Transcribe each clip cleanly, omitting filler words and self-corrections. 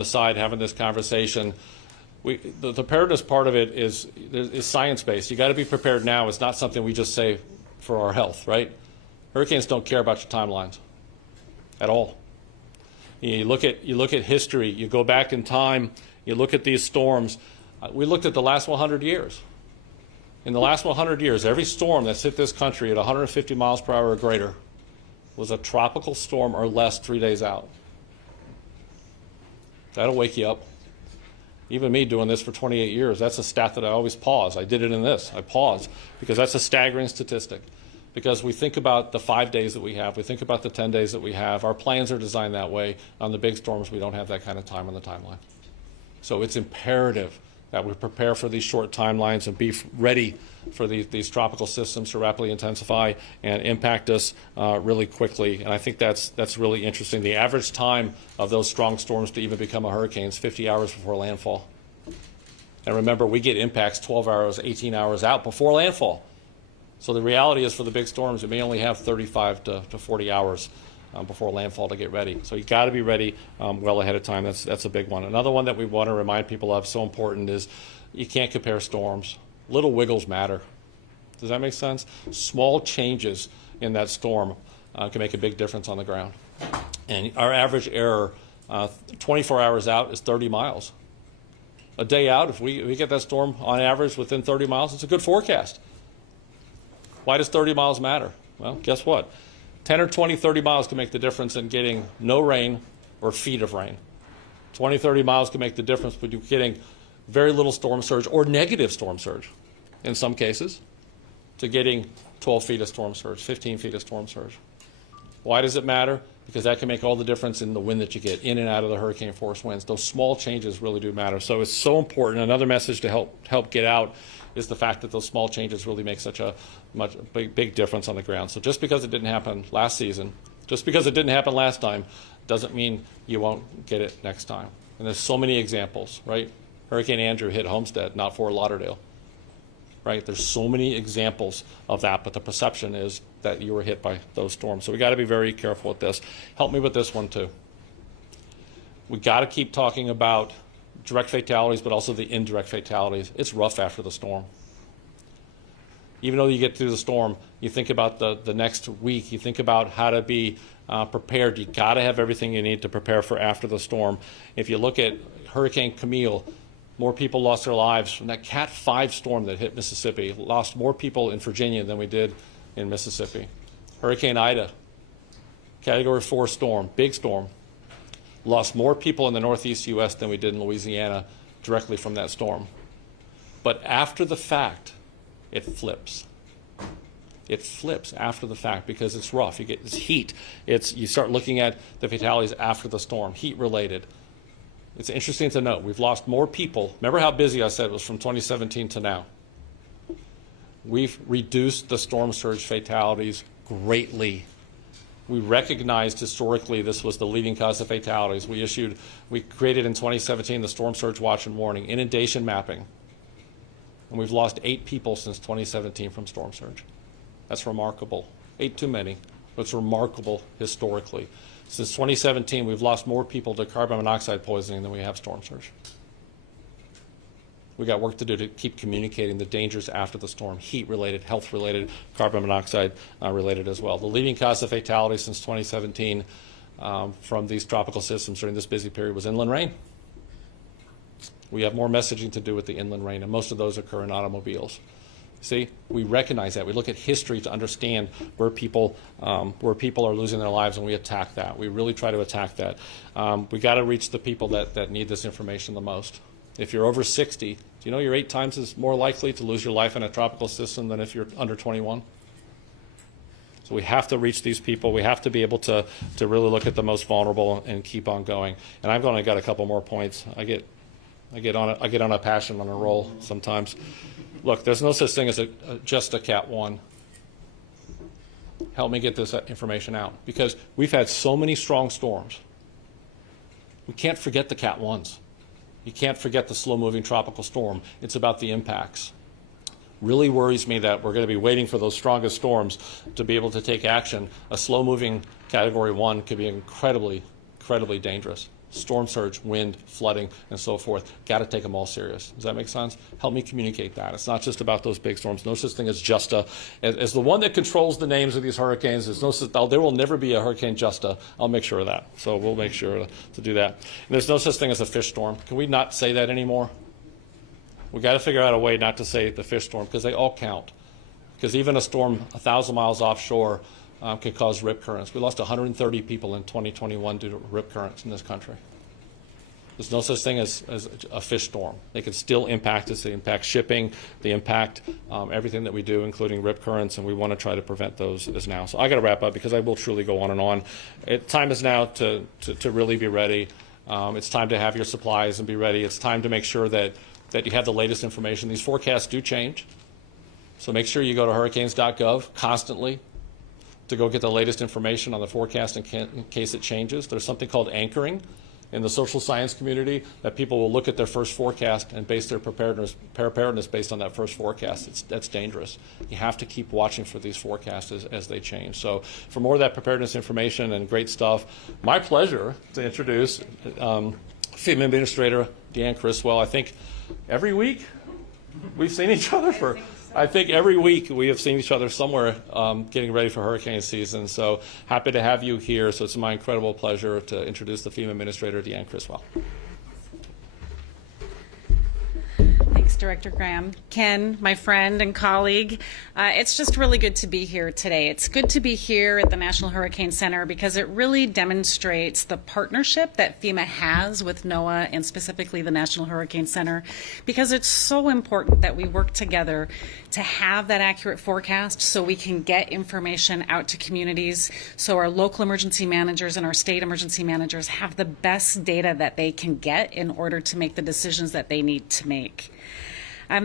aside having this conversation. The preparedness part of it is science-based. You got to be prepared now. It's not something we just say for our health, right? Hurricanes don't care about your timelines at all. You look at history. You go back in time. You look at these storms. We looked at the last 100 years. In the last 100 years, every storm that's hit this country at 150 miles per hour or greater was a tropical storm or less 3 days out. That'll wake you up. Even me doing this for 28 years, that's a stat that I always pause. I did it in this. I pause because that's a staggering statistic. Because we think about the 5 days that we have. We think about the 10 days that we have. Our plans are designed that way. On the big storms, we don't have that kind of time on the timeline. So it's imperative that we prepare for these short timelines and be ready for these tropical systems to rapidly intensify and impact us really quickly. And I think that's really interesting. The average time of those strong storms to even become a hurricane is 50 hours before landfall. And remember, we get impacts 12 hours, 18 hours out before landfall. So the reality is for the big storms, it may only have 35 to 40 hours before landfall to get ready. So you've got to be ready well ahead of time. That's a big one. Another one that we want to remind people of, so important, is you can't compare storms. Little wiggles matter. Does that make sense? Small changes in that storm can make a big difference on the ground. And our average error 24 hours out is 30 miles. A day out, if we get that storm on average within 30 miles, it's a good forecast. Why does 30 miles matter? Well, guess what? 10 or 20, 30 miles can make the difference in getting no rain or feet of rain. 20, 30 miles can make the difference between getting very little storm surge or negative storm surge in some cases to getting 12 feet of storm surge, 15 feet of storm surge. Why does it matter? Because that can make all the difference in the wind that you get in and out of the hurricane force winds. Those small changes really do matter. So it's so important. Another message to help get out is the fact that those small changes really make such a big difference on the ground. So just because it didn't happen last season, just because it didn't happen last time, doesn't mean you won't get it next time. And there's so many examples, right? Hurricane Andrew hit Homestead, not Fort Lauderdale, right? There's so many examples of that, but the perception is that you were hit by those storms. So we got to be very careful with this. Help me with this one too. We got to keep talking about direct fatalities, but also the indirect fatalities. It's rough after the storm. Even though you get through the storm, you think about the next week. You think about how to be prepared. You got to have everything you need to prepare for after the storm. If you look at Hurricane Camille, more people lost their lives from that Cat 5 storm that hit Mississippi. Lost more people in Virginia than we did in Mississippi. Hurricane Ida, Category 4 storm, big storm. Lost more people in the northeast U.S. than we did in Louisiana directly from that storm. But after the fact, it flips. It flips after the fact because it's rough. You get this heat. You start looking at the fatalities after the storm, heat-related. It's interesting to note we've lost more people. Remember how busy I said it was from 2017 to now? We've reduced the storm surge fatalities greatly. We recognized historically this was the leading cause of fatalities. We created in 2017 the Storm Surge Watch and Warning, inundation mapping. And we've lost 8 people since 2017 from storm surge. That's remarkable. 8 too many, but it's remarkable historically. Since 2017, we've lost more people to carbon monoxide poisoning than we have storm surge. We got work to do to keep communicating the dangers after the storm, heat-related, health-related, carbon monoxide related as well. The leading cause of fatality since 2017 from these tropical systems during this busy period was inland rain. We have more messaging to do with the inland rain, and most of those occur in automobiles. See, we recognize that. We look at history to understand where people are losing their lives, and we attack that. We really try to attack that. We got to reach the people that need this information the most. If you're over 60, do you know you're 8 times as more likely to lose your life in a tropical system than if you're under 21? So we have to reach these people. We have to be able to really look at the most vulnerable and keep on going. And I've only got a couple more points. I get on a passion, on a roll sometimes. Look, there's no such thing as just a Cat 1. Help me get this information out, because we've had so many strong storms. We can't forget the Cat 1s. You can't forget the slow-moving tropical storm. It's about the impacts. Really worries me that we're going to be waiting for those strongest storms to be able to take action. A slow-moving Category 1 could be incredibly, incredibly dangerous. storm surge, wind, flooding, and so forth. Got to take them all serious. Does that make sense? Help me communicate that. It's not just about those big storms. No such thing as Justa. As the one that controls the names of these hurricanes, there will never be a Hurricane Justa. I'll make sure of that. So we'll make sure to do that. And there's no such thing as a fish storm. Can we not say that anymore? We've got to figure out a way not to say the fish storm, because they all count. Because even a storm 1,000 miles offshore can cause rip currents. We lost 130 people in 2021 due to rip currents in this country. There's no such thing as a fish storm. They can still impact us. They impact shipping. They impact everything that we do, including rip currents, and we want to try to prevent those as now. So I got to wrap up because I will truly go on and on. Time is now to really be ready. It's time to have your supplies and be ready. It's time to make sure that you have the latest information. These forecasts do change. So make sure you go to hurricanes.gov constantly to go get the latest information on the forecast in case it changes. There's something called anchoring in the social science community that people will look at their first forecast and base their preparedness based on that first forecast. That's dangerous. You have to keep watching for these forecasts as they change. So for more of that preparedness information and great stuff, my pleasure to introduce FEMA Administrator Deanne Criswell. I think every week we've seen each other for... I think every week we have seen each other somewhere getting ready for hurricane season. So happy to have you here. So it's my incredible pleasure to introduce the FEMA Administrator, Deanne Criswell. Thanks, Director Graham. Ken, my friend and colleague, it's just really good to be here today. It's good to be here at the National Hurricane Center because it really demonstrates the partnership that FEMA has with NOAA and specifically the National Hurricane Center, because it's so important that we work together to have that accurate forecast so we can get information out to communities, so our local emergency managers and our state emergency managers have the best data that they can get in order to make the decisions that they need to make.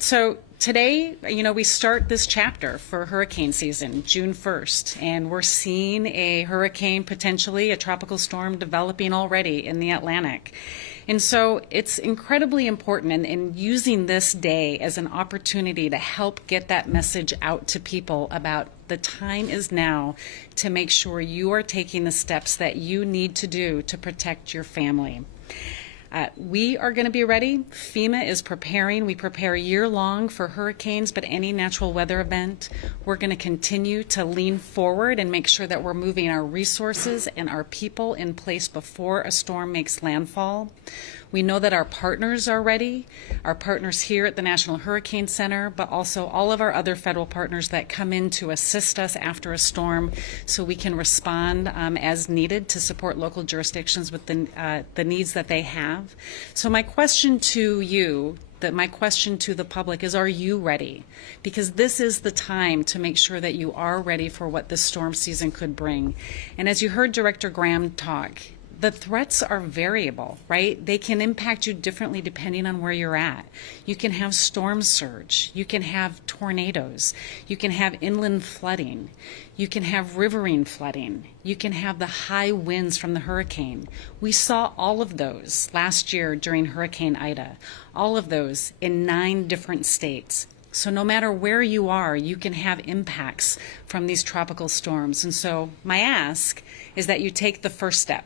So today, we start this chapter for hurricane season, June 1st, and we're seeing a hurricane, potentially a tropical storm, developing already in the Atlantic. And so it's incredibly important in using this day as an opportunity to help get that message out to people about the time is now to make sure you are taking the steps that you need to do to protect your family. We are going to be ready. FEMA is preparing. We prepare year-long for hurricanes, but any natural weather event. We're going to continue to lean forward and make sure that we're moving our resources and our people in place before a storm makes landfall. We know that our partners are ready, our partners here at the National Hurricane Center, but also all of our other federal partners that come in to assist us after a storm so we can respond as needed to support local jurisdictions with the needs that they have. So my question to you, my question to the public is, are you ready? Because this is the time to make sure that you are ready for what this storm season could bring. And as you heard Director Graham talk, the threats are variable, right? They can impact you differently depending on where you're at. You can have storm surge. You can have tornadoes. You can have inland flooding. You can have riverine flooding. You can have the high winds from the hurricane. We saw all of those last year during Hurricane Ida, all of those in 9 different states. So no matter where you are, you can have impacts from these tropical storms. And so my ask is that you take the first step.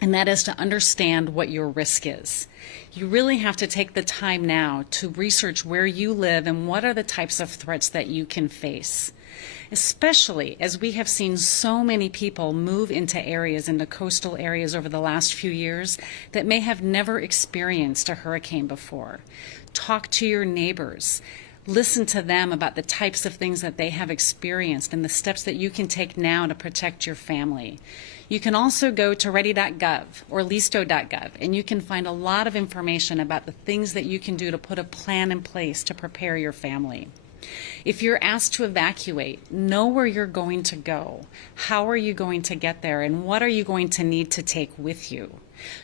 And that is to understand what your risk is. You really have to take the time now to research where you live and what are the types of threats that you can face. Especially as we have seen so many people move into coastal areas over the last few years that may have never experienced a hurricane before. Talk to your neighbors. Listen to them about the types of things that they have experienced and the steps that you can take now to protect your family. You can also go to ready.gov or listo.gov, and you can find a lot of information about the things that you can do to put a plan in place to prepare your family. If you're asked to evacuate, know where you're going to go. How are you going to get there, and what are you going to need to take with you?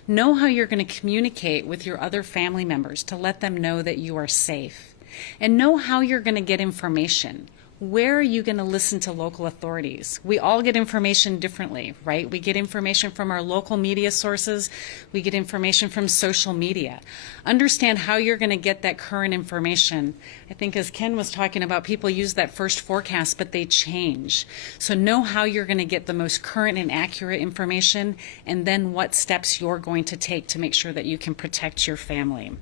Know how you're going to communicate with your other family members to let them know that you are safe. And know how you're going to get information. where are you going to listen to local authorities? We all get information differently, right? We get information from our local media sources. We get information from social media. Understand how you're going to get that current information. I think as Ken was talking about, people use that first forecast, but they change. So know how you're going to get the most current and accurate information, and then what steps you're going to take to make sure that you can protect your family.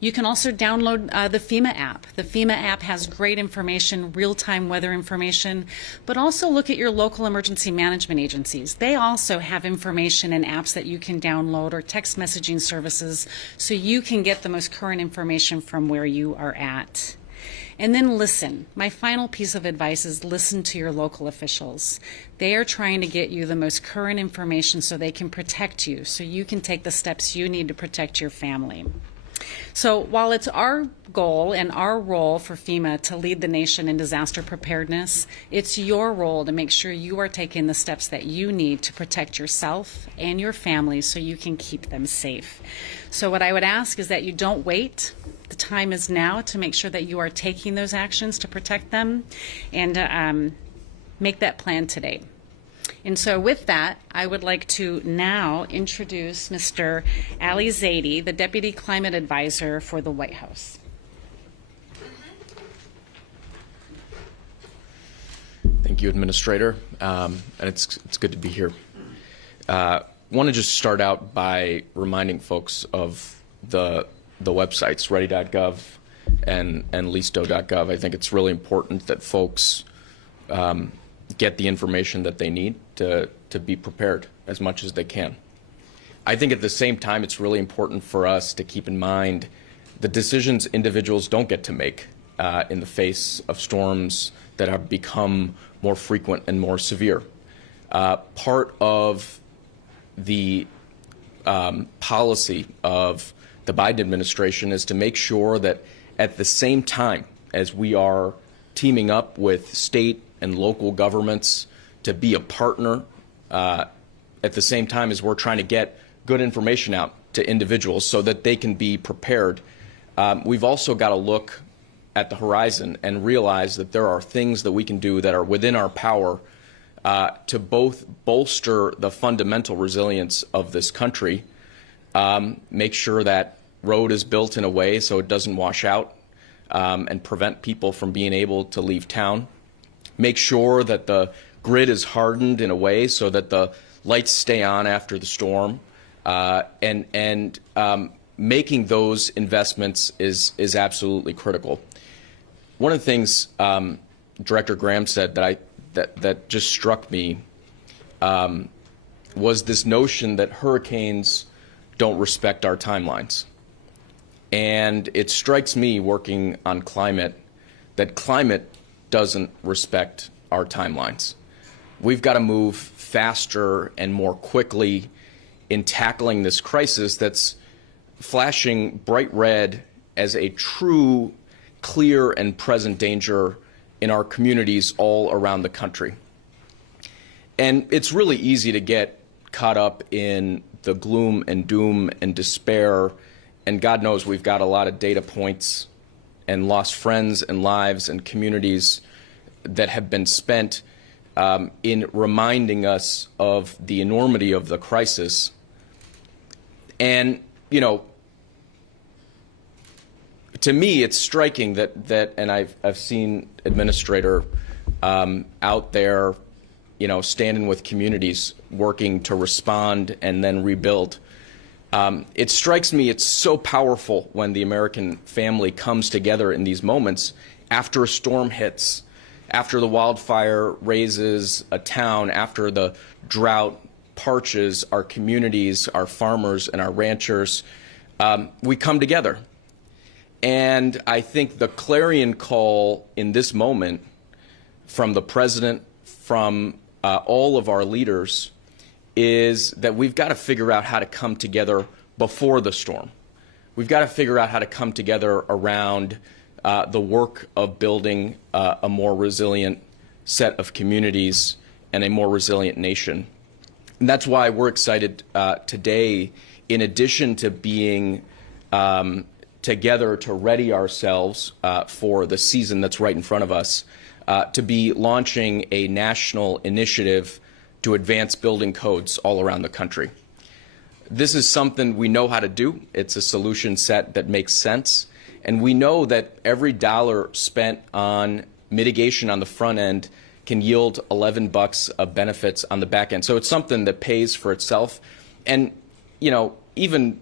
You can also download the FEMA app. The FEMA app has great information, real-time weather information, but also look at your local emergency management agencies. They also have information and apps that you can download, or text messaging services, so you can get the most current information from where you are at. And then listen. My final piece of advice is listen to your local officials. They are trying to get you the most current information so they can protect you, so you can take the steps you need to protect your family. So while it's our goal and our role for FEMA to lead the nation in disaster preparedness, it's your role to make sure you are taking the steps that you need to protect yourself and your family so you can keep them safe. So what I would ask is that you don't wait. The time is now to make sure that you are taking those actions to protect them, and make that plan today. And so with that, I would like to now introduce Mr. Ali Zaidi, the Deputy Climate Advisor for the White House. Thank you, Administrator, and it's good to be here. I want to just start out by reminding folks of the websites, ready.gov and listo.gov. I think it's really important that folks get the information that they need to be prepared as much as they can. I think at the same time, it's really important for us to keep in mind the decisions individuals don't get to make in the face of storms that have become more frequent and more severe. Part of the policy of the Biden administration is to make sure that at the same time as we are teaming up with state and local governments to be a partner, at the same time as we're trying to get good information out to individuals so that they can be prepared, we've also got to look at the horizon and realize that there are things that we can do that are within our power to both bolster the fundamental resilience of this country, make sure that road is built in a way so it doesn't wash out and prevent people from being able to leave town, make sure that the grid is hardened in a way so that the lights stay on after the storm, and making those investments is absolutely critical. One of the things Director Graham said that just struck me was this notion that hurricanes don't respect our timelines. And it strikes me, working on climate, that climate doesn't respect our timelines. We've got to move faster and more quickly in tackling this crisis that's flashing bright red as a true, clear, and present danger in our communities all around the country. And it's really easy to get caught up in the gloom and doom and despair, and God knows we've got a lot of data points and lost friends and lives and communities that have been spent in reminding us of the enormity of the crisis. And, you know, to me, it's striking that and I've seen Administrator out there, you know, standing with communities, working to respond and then rebuild. It strikes me it's so powerful when the American family comes together in these moments after a storm hits, after the wildfire razes a town, after the drought parches our communities, our farmers and our ranchers. We come together. And I think the clarion call in this moment from the President, from all of our leaders, is that we've got to figure out how to come together before the storm. We've got to figure out how to come together around the work of building a more resilient set of communities and a more resilient nation. And that's why we're excited today, in addition to being together to ready ourselves for the season that's right in front of us, to be launching a national initiative to advance building codes all around the country. This is something we know how to do. It's a solution set that makes sense. And we know that every dollar spent on mitigation on the front end can yield $11 of benefits on the back end. So it's something that pays for itself. And, you know, even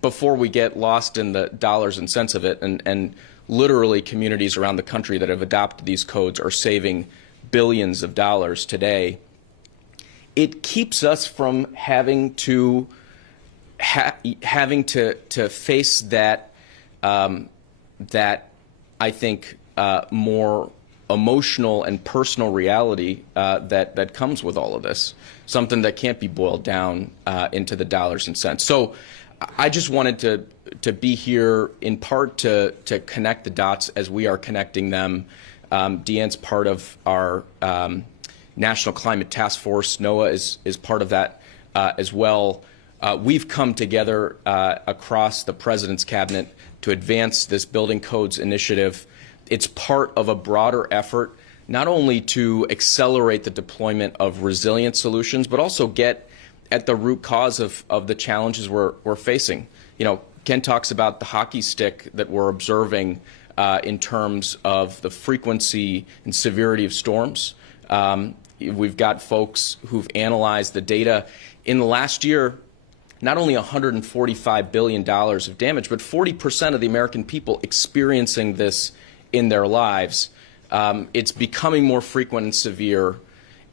before we get lost in the dollars and cents of it, and literally communities around the country that have adopted these codes are saving billions of dollars today, it keeps us from having to face that that I think more emotional and personal reality that comes with all of this, something that can't be boiled down into the dollars and cents. So I just wanted to be here in part to connect the dots as we are connecting them. Deanne's part of our National Climate Task Force. NOAA is part of that as well. We've come together across the President's Cabinet to advance this Building Codes initiative. It's part of a broader effort, not only to accelerate the deployment of resilient solutions, but also get at the root cause of the challenges we're facing. You know, Ken talks about the hockey stick that we're observing in terms of the frequency and severity of storms. We've got folks who've analyzed the data. In the last year, not only $145 billion of damage, but 40% of the American people experiencing this in their lives. It's becoming more frequent and severe.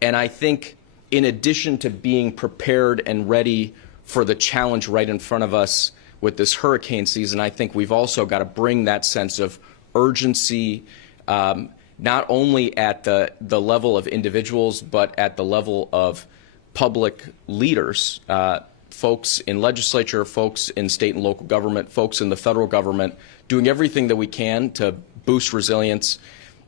And I think in addition to being prepared and ready for the challenge right in front of us with this hurricane season, I think we've also got to bring that sense of urgency, not only at the level of individuals, but at the level of public leaders, folks in legislature, folks in state and local government, folks in the federal government, doing everything that we can to boost resilience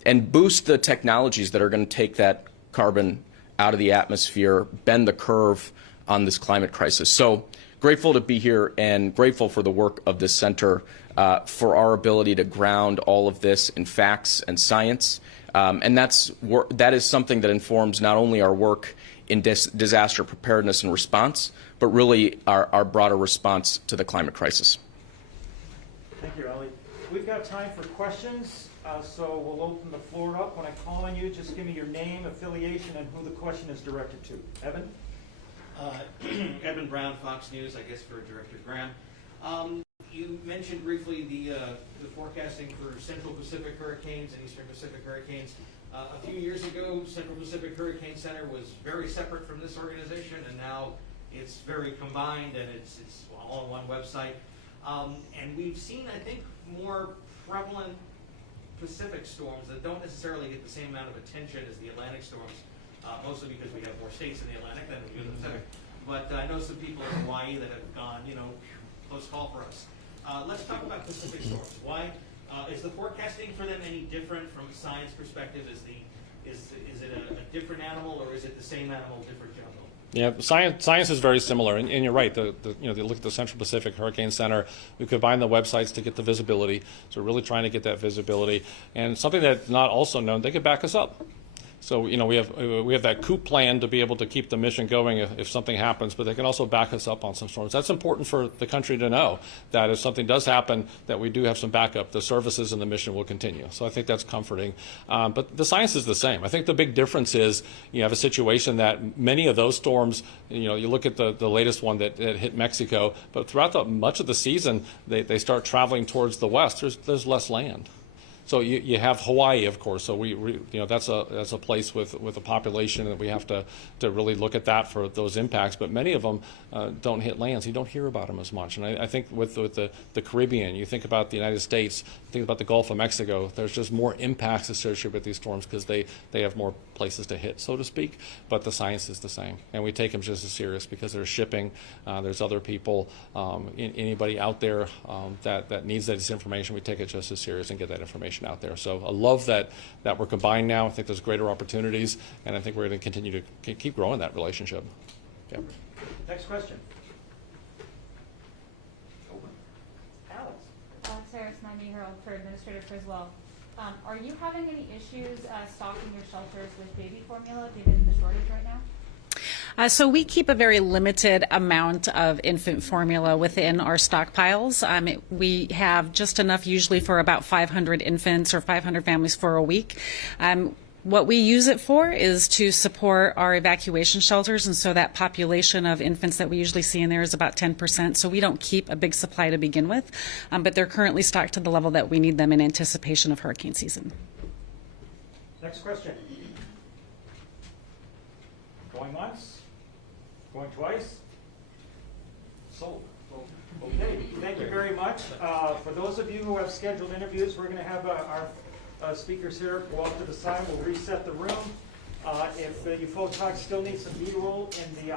and boost the technologies that are going to take that carbon out of the atmosphere, bend the curve on this climate crisis. So grateful to be here and grateful for the work of this center, for our ability to ground all of this in facts and science. And that is something that informs not only our work in disaster preparedness and response, but really our broader response to the climate crisis. Thank you, Ellie. We've got time for questions, so we'll open the floor up. When I call on you, just give me your name, affiliation, and who the question is directed to. Evan? Evan Brown, Fox News, I guess for Director Graham. You mentioned briefly the forecasting for Central Pacific hurricanes and Eastern Pacific hurricanes. A few years ago, Central Pacific Hurricane Center was very separate from this organization, and now it's very combined, and it's all on one website. And we've seen, I think, more prevalent Pacific storms that don't necessarily get the same amount of attention as the Atlantic storms, mostly because we have more states in the Atlantic than we do in the Pacific. But I know some people in Hawaii that have gone, close call for us. Let's talk about Pacific storms. Why is the forecasting for them any different from a science perspective? Is it a different animal, or is it the same animal, different jungle? Yeah, science is very similar, and you're right. You look at the Central Pacific Hurricane Center. We combine the websites to get the visibility. So we're really trying to get that visibility, and something that's not also known, they could back us up. So we have that coup plan to be able to keep the mission going if something happens, but they can also back us up on some storms. That's important for the country to know, that if something does happen, that we do have some backup. The services and the mission will continue. So I think that's comforting. But the science is the same. I think the big difference is you have a situation that many of those storms, you look at the latest one that hit Mexico, but throughout much of the season, they start traveling towards the west. There's less land. So you have Hawaii, of course. So that's a place with a population that we have to really look at that for those impacts. But many of them don't hit land, so you don't hear about them as much. And I think with the Caribbean, you think about the United States, think about the Gulf of Mexico. There's just more impacts associated with these storms because they have more places to hit, so to speak. But the science is the same, and we take them just as serious because there's shipping, there's other people, anybody out there that needs this information. We take it just as serious and get that information out there. So I love that we're combined now. I think there's greater opportunities, and I think we're going to continue to keep growing that relationship. Yeah. Next question. Alex. Miami Herald for Administrator Criswell. Are you having any issues stocking your shelters with baby formula given the shortage right now? So we keep a very limited amount of infant formula within our stockpiles. We have just enough usually for about 500 infants or 500 families for a week. What we use it for is to support our evacuation shelters, and so that population of infants that we usually see in there is about 10%. So we don't keep a big supply to begin with, but they're currently stocked to the level that we need them in anticipation of hurricane season. Next question. Going once? Going twice? Sold. Okay, thank you very much. For those of you who have scheduled interviews, we're going to have our speakers here go off to the side. We'll reset the room. If you folks still need some B-roll in the